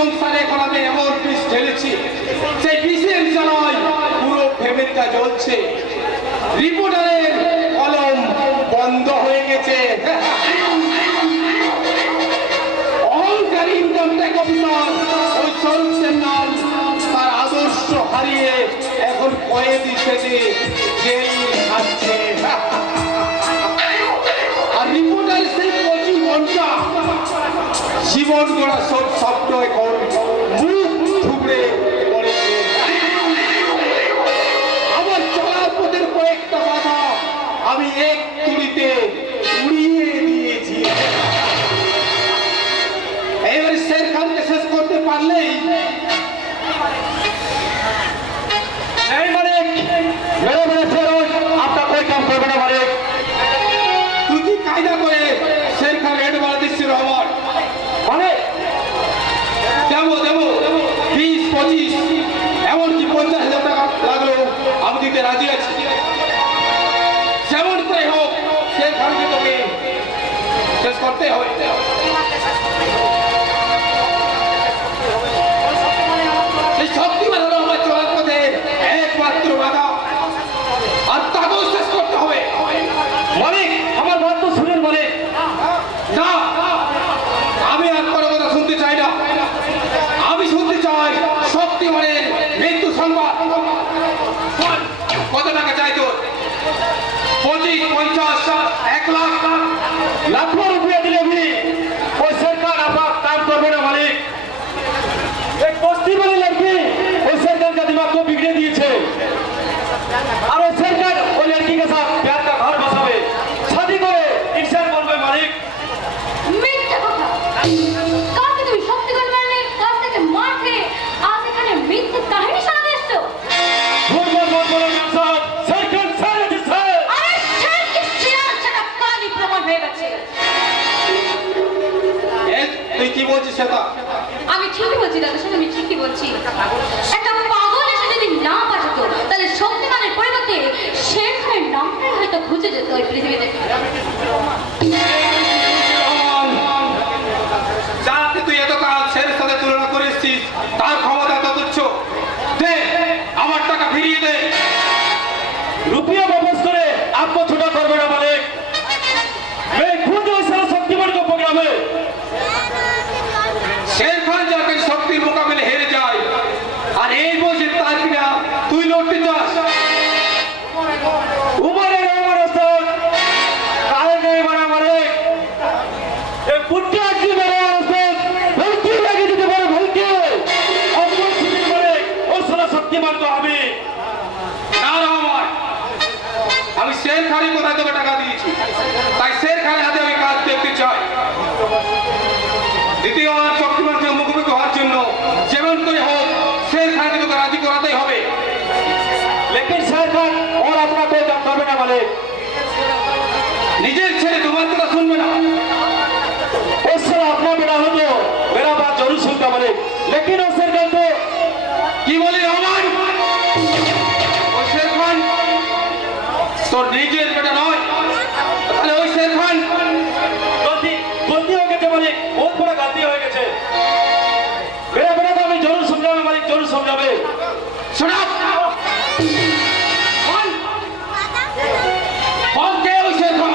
সংসারে এখন আমি এমন বিষ ঢেলেছি, সেই বিষের জ্বালায় পুরো ফ্যামিলিটা জ্বলছে। রিপোর্টারের কলম বন্ধ হয়ে গেছে। অহংকারী ইনকাম ট্যাক্স অফিসার ওই স্বরূপ সেন নাম, তার আদর্শ হারিয়ে এখন কয়েদি সেজে জেল খাচ্ছে। আর রিপোর্টার সেই 25 ঘন্টা জীবন গড়া সব স্বপ্ন এখন মুখ থুবড়ে পড়েছে। আমার চলার পথের কয়েকটা বাধা আমি এক তুড়িতে উড়িয়ে দিয়েছি। এবারে শের খানকে শেষ করতে পারলেই আপনার কোই কাম করবে না। মানে তুই কি কায়দা করে শের খান রেড বাড়া দিচ্ছি রহমান? মানে দেবো 20-25 এমনকি 50,000 টাকা লাগলেও আমি দিতে রাজি আছি। যেমন তাই হোক শের খানকে তোকে শেষ করতে হবে। এই শক্তিমান হলো আমার চলার পথে একমাত্র বাধা, আর তাকেও শেষ করতে হবে। মানে আমার বাদ তো শুনেন। বলে না, আমি আর কোনো কথা শুনতে চাই না। আমি শুনতে চাই শক্তিমানের মৃত্যু সংবাদ। কত টাকা চাই তোর? 25, 50, 1 লাখ? লাখো রুপিয়া দিলে আমি ওই সরকার আপনার কাম করবে না। মালিক एक बस्ती वाली लड़की उस सरकार का दिमाग को बिगड़े दिए थे, और उस सरकार वो लड़की के साथ प्यार का घर बसावे, शादी करे, इंसान बनबे। मालिक মিথ্যা কথা। কাকে তুমি শক্তিগণ মারলে, কাছ থেকে মার খেয়ে আজ এখানে মিথ্যে কাহিনী শোনাতে এসছো? झूठ मत बोलो मैम साहब, सरकार सारे जिसे আরে শেরকে চিরান সেটা কালই প্রমাণ হয়ে গেছে। তুই কি বলছিস সেটা? আমি ঠিকই বলছি দাদা, শুনে আমি ঠিকই বলছি। একটা পাগল এসে যদি না পাঠাতো তাহলে শক্তিমানের পরিবর্তে শের খানের নামটাই হয়তো খুঁজে যেত ওই পৃথিবীতে। যাতে তুই এতকাল শের সাথে তুলনা করেছিস তার ক্ষমতা তো তুচ্ছ। দে আমার টাকা ফিরিয়ে দে। रुपया वापस करे, आपको छोटा करबे ना मालिक। मैं खुद उस शक्तिमान को पकड़ाबे। শের খান যাকে শক্তির মোকাবেলে হেরে যায়, আর এই বসে তার কিনা তুই লড়তে চাস? উমরের আমার ওস্তাদ কাहे नहीं बना मालिक। ए पुट्टा की मेरा ओस्ताद भलकी लगे दिते पारे भलकी। अमर सुनी मालिक उस साला शक्तिमान को আমি না রহমান, আমি শের খানের কোথায় তোকে টাকা দিয়েছি, তাই শের খানের হাতে আমি কাজ দেখতে চাই। দ্বিতীয়বার শক্তিমানকে মুখোমুখি হওয়ার জন্য যেমন করে হোক শের খানকে তোকে রাজি করাতেই হবে। লেকিন শের খান ওর আপনার কোই কাম করবে না। বলে নিজের ছেলে তোমার কথা শুনবে না। उस साल अपना बेटा हो तो मेरा बात जरूर सुनता। बोले लेकिन उस शेर खान तो की बोली रहमान, ওই শের খান তোর নিজের বেটা নয়। তাহলে ওই শের খান गलती हो गए। मालिक बहुत बड़ा गलती हो गए। मेरा बेटा तो हमें जरूर समझावे। मालिक जरूर समझावे। सुना कौन के ওই শের খান?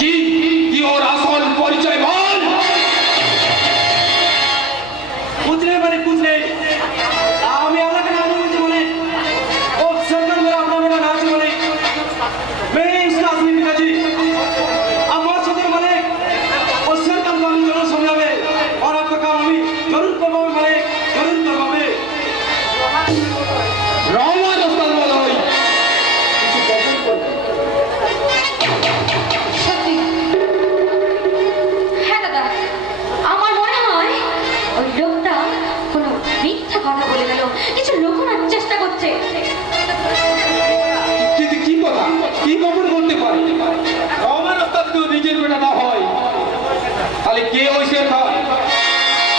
কি কি ওর আসল পরিচয় বল। বুঝলে মানে বুঝলে আমি আল্লাহকে নাম বলছি। বলে ও सरकार मेरा अपना बेटा ना है। बोले मैं इसका असली पिताजी আমার সাথে मालिक उस सरकार को আমি जरूर समझावे और आपका काम আমি जरूर करवावे। मालिक जरूर करवावे। রহমান ওস্তাদ বলে ওই কিছু বলতে সত্যি? হ্যাঁ দাদা, আমার মনে হয় ওই লোকটা কোনো মিথ্যা কথা বলে গেল, কিছু লুকানোর চেষ্টা করছে। কিন্তু কি কথা, কি গোপন করতে পারে? রহমান ওস্তাদ কেউ নিজের বেটা না হয় তাহলে কে ওই শের খান?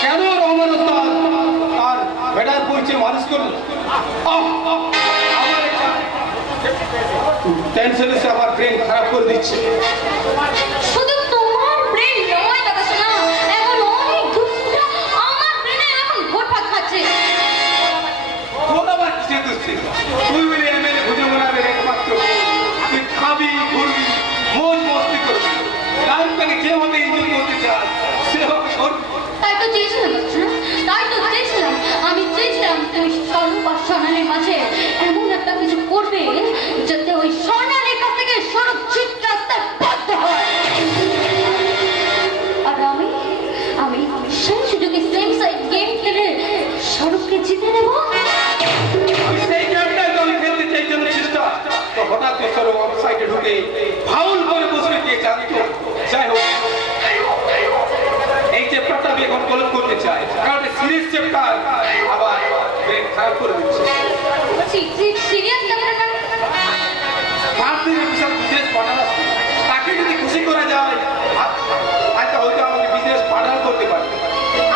কেন রহমান ওস্তাদ আর বেটার পরিচয় মানুষ করল? আমার টেনশনে সে আমার ব্রেন খারাপ করে দিচ্ছে। শুধু তোমার ব্রেন নয় দাদা, শোনা এখন অনেক দুষ্টা আমার পুলিশ চেপ্টার আবার ব্রেক খারাপ করে দিচ্ছে। সিরিয়াস ব্যাপার ভারতীয় বিশাল বিজনেস পার্টনার আছে, তাকে যদি খুশি করা যায় আচ্ছা হয়তো আমাকে বিজনেস পার্টনার করতে পারে।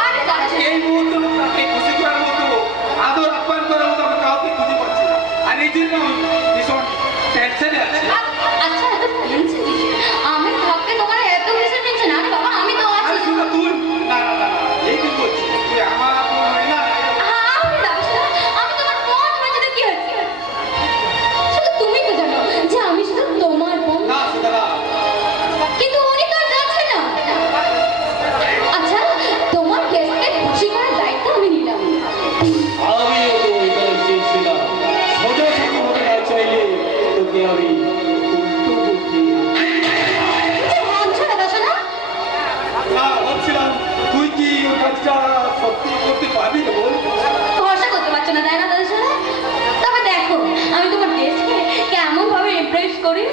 আরে এই মুহূর্তে তাকে খুশি করার মতো আদর আপ্যায়ন করার মতো আমি কাউকে খুঁজে পাচ্ছি না, আর এই জন্য আমি ভীষণ টেনশনে আছি। আচ্ছা এত টেনশন কিসের? আমি ভাবকে তোমার এত কিসের টেনশন? আরে বাবা আমি তো আছি। আরে শুনো তুই না না না না এই কি বলছিস তুই? আমার আপন হয় না। আমি ব্যবসা আমি তোমার বোন হয়েছে তো কি হয়েছে? শুধু তুমি তো জানো যে আমি শুধু তোমার বোন। না সুদারা, কিন্তু উনি তো আর যাচ্ছেন না। আচ্ছা তোমার গেস্টকে খুশি করার দায়িত্ব আমি নিলাম। আমিও তো এখানে চেয়েছিলাম সোজা সাপটা না চাইলে তোকে আমি উল্টো বুদ্ধি মানছো না দাসা না? না ভাবছিলাম তুই কি ওই কাজটা সত্যি করতে পারবি না বল? ভরসা করতে পারছো না তাই না দাসা না? তবে দেখো আমি তোমার গেস্টকে কেমন ভাবে ইমপ্রেস করি।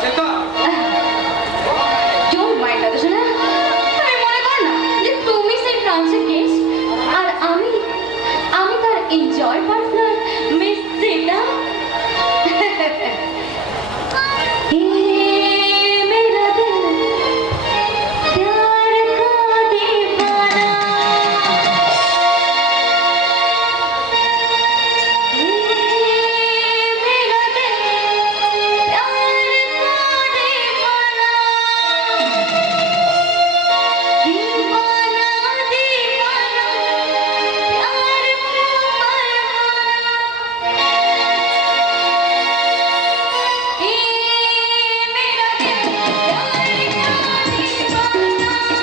সেটা ডোন্ট মাইন্ড দাদা শোনা, তুমি মনে করো না যে তুমি সেই ফ্রান্সের গেস্ট আর আমি তার এনজয় পার্টনার মিস সিতা। मेरा दिल प्यार का दीवाना मेरा दिल प्यार का दीवाना दीवाना दीवाना प्यार क्यों परवाना मेरा दिल प्यार का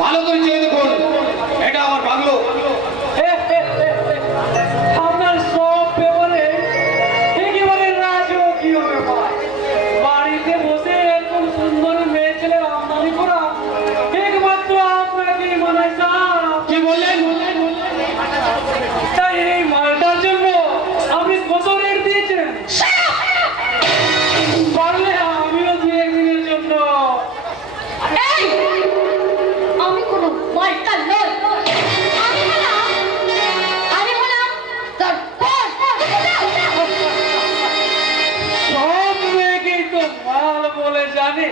ভালো করে চেয়ে দেখুন, এটা আমার বাংলো। আপনার সব ব্যাপারে একেবারে রাজকীয় ব্যাপার। বাড়িতে বসে এরকম সুন্দর মেয়ে ছেলে আমদানি করা একমাত্র আপনাকে মানায় স্যার। কি বললেন? তাই এই মালটার জন্য আপনি কত রেট দিয়েছেন? পারলে আমিও দু একদিনের জন্য। এই আমি কোনো মাইকা নই। আমি হলাম তোর বোন। সব মেয়েকেই তো মাল বলে জানে,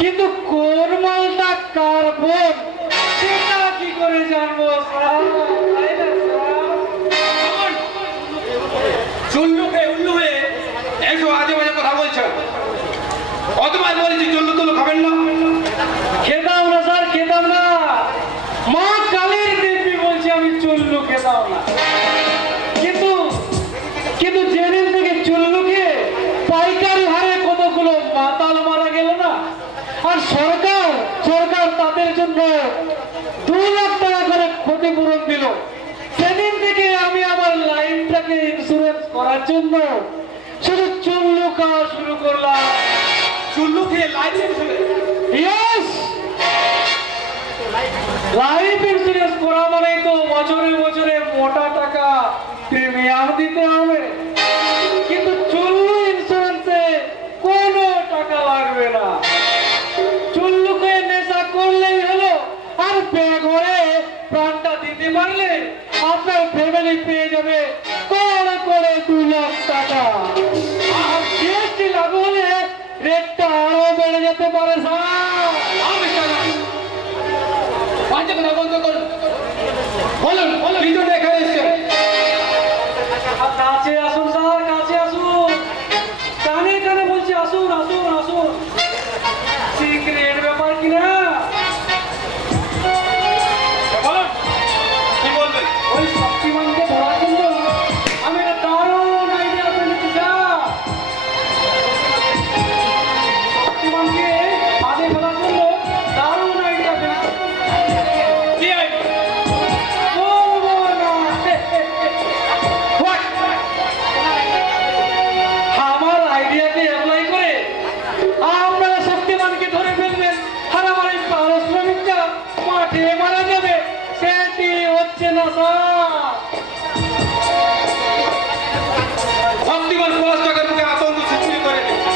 কিন্তু কোন মালটা কার বোন সেটা কি করে জানবো স্যার? তাই না স্যার? চুল্লু খেয়ে উল্লু হয়ে এসো আজে বাজে কথা বলছেন। কতবার বলেছি চুল্লু তুল্লু খাবেন না? খেতাম না স্যার, খেতাম না। মা কালীর দিব্যি বলছি আমি চুল্লু খেতাম সরকার সরকার তাদের জন্য 2 লাখ টাকা করে ক্ষতিপূরণ দিল। সেদিন থেকে আমি আমার লাইফটাকে ইন্স্যুরেন্স করার জন্য শুধু চুল্লু খাওয়া শুরু করলাম। চুল্লু খেয়ে life insurance? Yes, life insurance করা মানে তো বছরে বছরে মোটা টাকা প্রিমিয়াম দিতে হবে, কিন্তু চুল্লু ইন্স্যুরেন্সে কোনো টাকা লাগবে না। চুল্লুকে নেশা করলেই হলো, আর বেঘরে প্রাণটা দিতে পারলে আপনার ফ্যামিলি পেয়ে যাবে করে 2 লাখ টাকা। আর জিএসটি লাগু হলে রেটটা আরো বেড়ে যেতে পারে স্যার। বন্ধ করুন, বলুন কি জন্য এখানে এসেছেন? কাছে আসুন স্যার, কাছে আসুন, কানে কানে বলছি আসুন আসুন আসুন। সিক্রেট ব্যাপার কিনা বলুন কি বলবেন? ওই শক্তিমানকে ধরার জন্য আমি একটা দারুণ আইডিয়া পেয়েছি স্যার। শক্তিমানকে ফাঁদে ফেলার জন্য দারুণ আইডিয়া পেয়েছি। কি আইডিয়া? বলবো না। What? আমার আইডিয়াকে অ্যাপ্লাই করে আপনারা শক্তিমানকে ধরে ফেলবেন, আর আমার এই পারিশ্রমিকটা মাঠে মারা যাবে। সেটি হচ্ছে না স্যার। শক্তিমান 5 টাকার মুখে আতঙ্ক সৃষ্টি করে দিচ্ছে।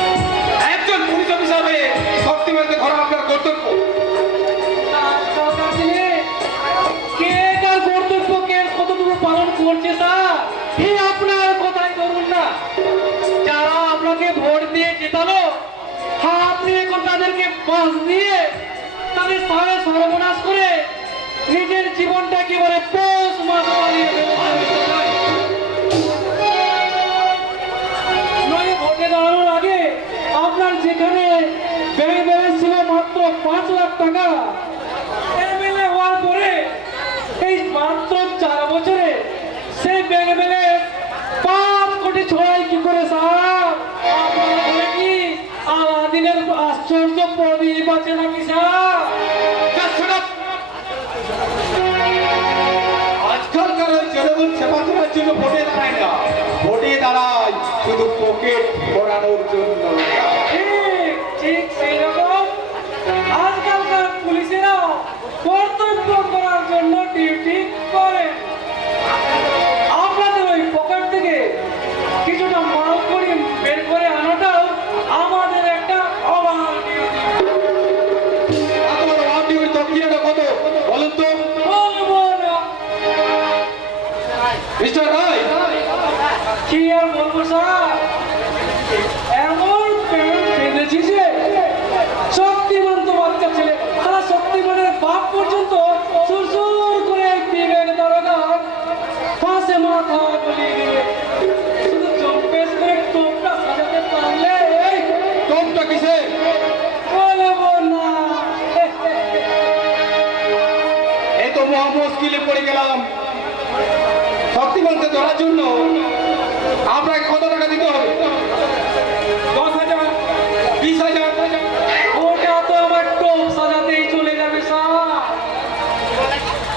একজন পুলিশ অফিসার হয়ে শক্তিমানকে ধরা আপনার কর্তব্য। আজকালকার দিনে কে কার কর্তব্যকে কতটুকু পালন করছে স্যার, এই আপনার কথাই ধরুন না। যারা আপনাকে ভোট দিয়ে জেতালো, আপনি এখন তাদেরকে পাশ দিয়ে তাদের সারা সর্বনাশ করে নিজের জীবনটা একেবারে পোষ মাছ বানিয়ে নয়। ভোটে দাঁড়ানোর আগে আপনার যেখানে ব্যাংক ব্যালেন্স ছিল মাত্র 5 লাখ টাকা, এমএলএ হওয়ার পরে এই মাত্র 4 বছরে সেই ব্যাংক ব্যালেন্স 5 কোটি ছড়াই কি করে স্যার? আপনারা বলে কি আলাদিনের আশ্চর্য প্রদীপ আছে নাকি স্যার? Just shut up! আজকালকার ওই জনগণ সেবা করার জন্য ভোটে দাঁড়ায় না, ভোটে দাঁড়ায় শুধু পকেট ভরানোর জন্য। ঠিক ঠিক সেই রকম আজকালকার পুলিশেরাও কর্তব্য করার জন্য ডিউটি করে। আপনাদের ওই পকেট থেকে কিছুটা মাল করি বের করে আনাটাও আমাদের একটা অবাধ ডিউটি। আপনার ওয়ার্ডির দক্ষিণাটা কত বলুন তো? বলবো না। মিস্টার রায়, কি আর বলবো স্যার, এমন প্রেম পেয়েছি যে শক্তিমান তো বাচ্চা ছেলে, সারা শক্তিমানের বাপ পর্যন্ত সুরসুর করে বিবেক দারোগা ফাঁসে মাথা গলিয়ে দিবে। শুধু চম্পেশ করে টোপটা সাজাতে পারলে তোমটা কিসে? বলবো না। এই তো মহা মুশকিলে পড়ে গেলাম। শক্তিমানকে ধরার জন্য আপনাকে কত টাকা দিতে হবে? 10,000, 20,000? ওটা তো আমার টোপ সাজাতেই চলে যাবে স্যার।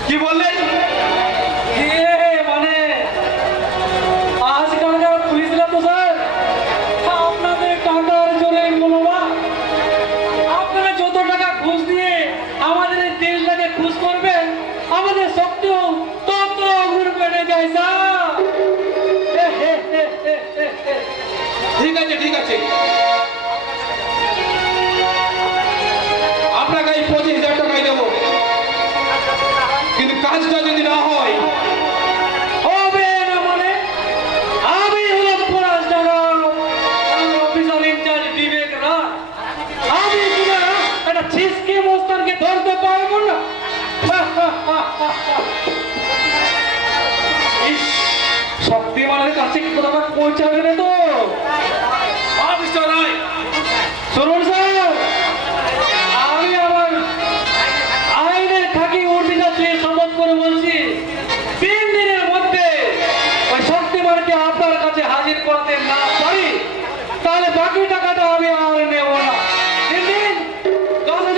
কি বললেন? মানে আজকালকার পুলিশরা তো স্যার আপনাদের টাকার জোরে মনোভাব। আপনারা যত টাকা ঘুষ দিয়ে আমাদের এই দেশটাকে খুশ করবেন, আমাদের শক্তিও তত গুণ বেড়ে যায় স্যার। ঠিক আছে ঠিক আছে, আপনাকে এই 25,000 টাকাই দেবো, কিন্তু কাজটা যদি না হয় হবে না মানে? আমি হলাম পলাশ দাদা, আমি অফিসার ইনচার্জ বিবেক রায়। আমি কিনা একটা ছিসকে মোস্তানকে ধরতে পারবো না? ইস, শক্তিমানের কাছে কি কথা পৌঁছাবে না তো? মিস্টার রায়, শুনুন স্যার, আমি আমার আইনের খাকি উর্দিটা ছুঁয়ে শপথ করে বলছি, 3 দিনের মধ্যে ওই শক্তিমানকে আপনার কাছে হাজির করতে না পারি, তাহলে বাকি টাকাটা আমি আর নেব না। 3 দিন, 10,000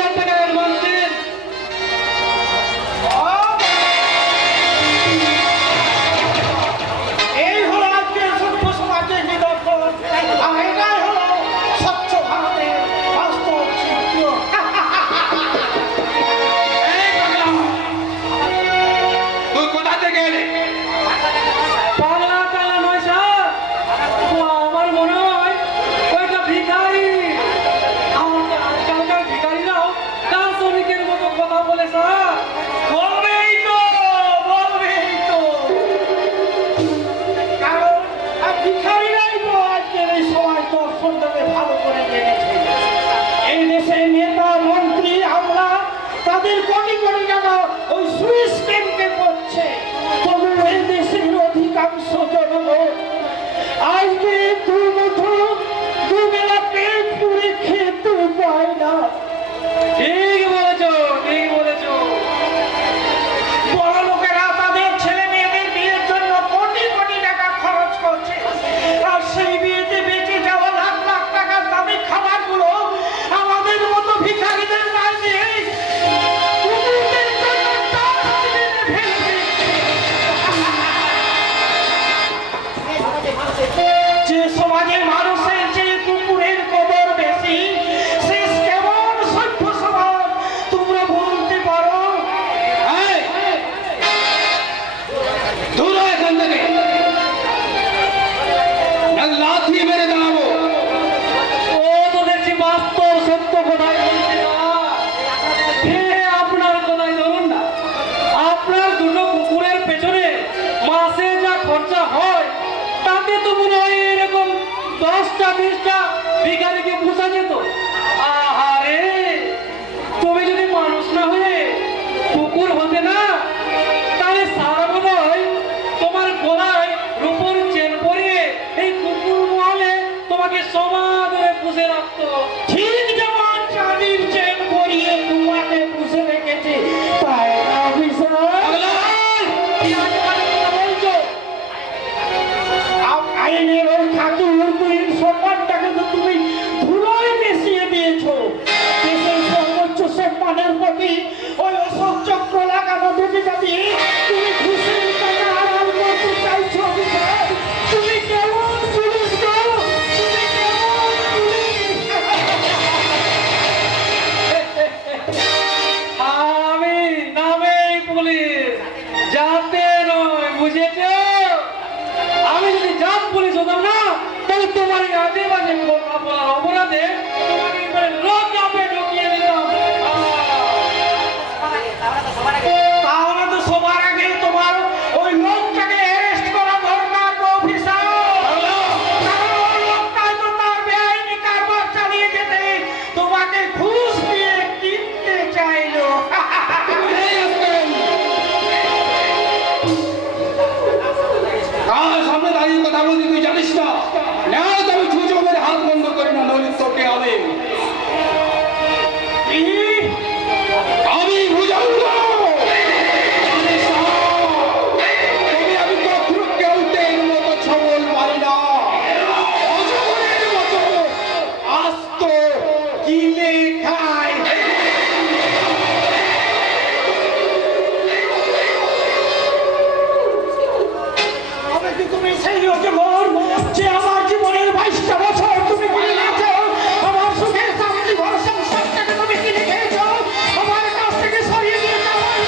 সুইস ব্যাংকে পড়ছে, তবু এই দেশের অধিকাংশ জনগণ আজকে দুবেলা পেট পুরে খেতে পায় না। ঠিক বলেছো, ঠিক বলেছো। বড় লোকেরা তাদের ছেলে মেয়েদের বিয়ের জন্য কোটি কোটি টাকা খরচ করছে, আর সেই বিয়েতে বেঁচে যাওয়া লাখ লাখ টাকার দামি খাবারগুলো আমাদের মতো ভিখারিদের গায়ে দিয়ে কুকুরদের জন্য ডাস্টবিনে ফেলে দিচ্ছে। যে সমাজে মানুষের যে কুকুরের কদর বেশি, শেষ কেমন সভ্য সমাজ তোমরা বলতে পারো? দূর হয় এখান থেকে, না লাথি মেরে দাঁড়াবো। ও তো দেখছি বাস্তব সত্য কথাই বলছে না। আপনার কথাই ধরুন না, আপনার দুটো কুকুরের পেছনে মাসে যা খরচা হয় তাতে তো মনে হয় এরকম 10টা 20টা ভিখারিকে পোষা যেত। আহারে, তুমি যদি মানুষ না হয়ে কুকুর হতে না, তাহলে সারা মনে হয় তোমার গলায় রূপোর চেন পরিয়ে এই কুকুর মহলে তোমাকে সমাদরে পুষে রাখতো। ঠিক যেমন চাঁদির চেন পরিয়ে তোমাকে পুষে রেখেছে, তাই না অফিসার? কি আজেবাজে কথা বলছো? আইনের ওই ঠাকুর সম্মানটাকে তো তুমি ধুলোয় মিশিয়ে দিয়েছো। দেশের সর্বোচ্চ সম্মানের প্রতি ওই অশোক চক্র লাগানো দুটিটা দিয়ে তুমি ঘুষের টাকা আড়াল করতে চাইছো অফিসার। তুমি কেমন পুলিশ গো? তুমি কেমন পুলিশ? আমি নামেই পুলিশ, জাতে নয়, বুঝেছো? আমি যদি জাত পুলিশ হতাম না, তাহলে তোমার এই আজে বাজে কথা বলার অপরাধে তোমাকে এবারে লোক চাপে ঢুকিয়ে দিতাম। তাহলে তো সবার আগে তোমার ওই লোকটাকে অ্যারেস্ট করা দরকার অফিসার। কারণ ওই লোকটাই তো তার বেআইনি কারবার চালিয়ে যেতে তোমাকে ঘুষ দিয়ে কিনতে চাইলো। কার সামনে দাঁড়িয়ে কথা বলছি তুই জানিস না? না তো আমি ছুঁচো মেরে হাত বন্ধ করি না, নইলে তোকে হবে। আমি বুঝাবো জানিস না, তবে আমি কখনো কেউটের মতো ছবল মারি না, অজগরের মতো আস্ত কিনে খাই। তুমি সেই অজগর যে আমার জীবনের 22টা বছর তুমি পালিয়েছো, আমার সুখের শান্তি ভর সংসারটাকে তুমি কিনে খেয়েছো, আমার কাছ থেকে সরিয়ে দিয়েছো আমার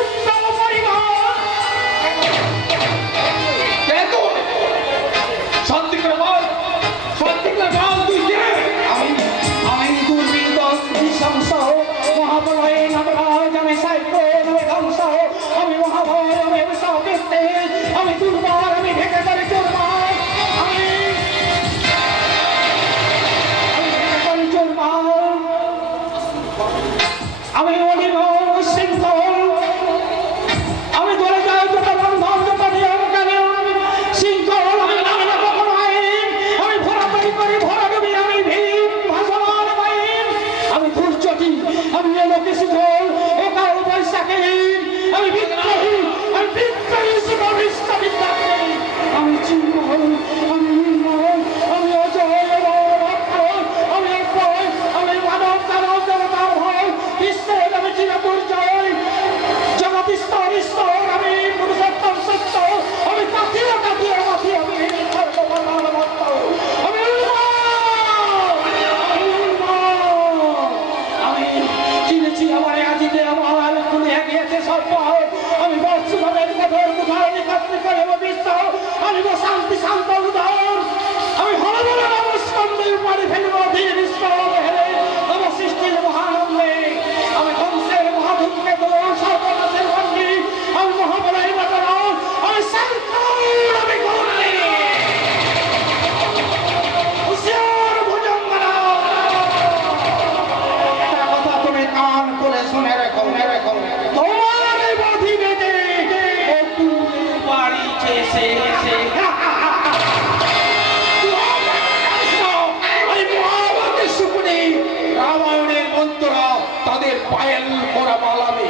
উত্তম পরিবার। কে তুই? সত্যি করে বল, সত্যি করে বল তুই কে? আমি দুর্বৃত্ত নৃশংস মহাপ্রলয়ে নবরাজ, আমি সাইক্লোন, আমি ধ্বংস, আমি মহাভয়, আমি অভিশাপে, আমি দুর্বার, আমি ভেঙে পড়ে চোরমার, আমি ভেঙে পড়ে চোরমার, আমি অনির্ভর শৃঙ্খল, আমি ধরে যাই যত বন্ধন, যত নিয়ম কানুন শৃঙ্খল, আমি মানি না কখনো আইন, আমি ভরাতরি করি ভরাডুবি, আমি ভীম ভাসমান আইন, আমি দুর্যোগী, আমি লোকে শিখল, একাল বৈশাখীহীন, আমি বিদ্রোহী, আমি বিদ্রোহী শিবিদ্যার্থী, আমি চিন্ময়, আমি নির্মল, আমি অজয়, আমি অক্ষয়, আমি মানব দানব দেবতার ভয়, বিশ্বের আমি চিরদুর্জয়, ছি, ছি। আমি মহাভারতের শুকুনি রামায়ণের মন্ত্ররা তাদের পায়েল করা মালাবে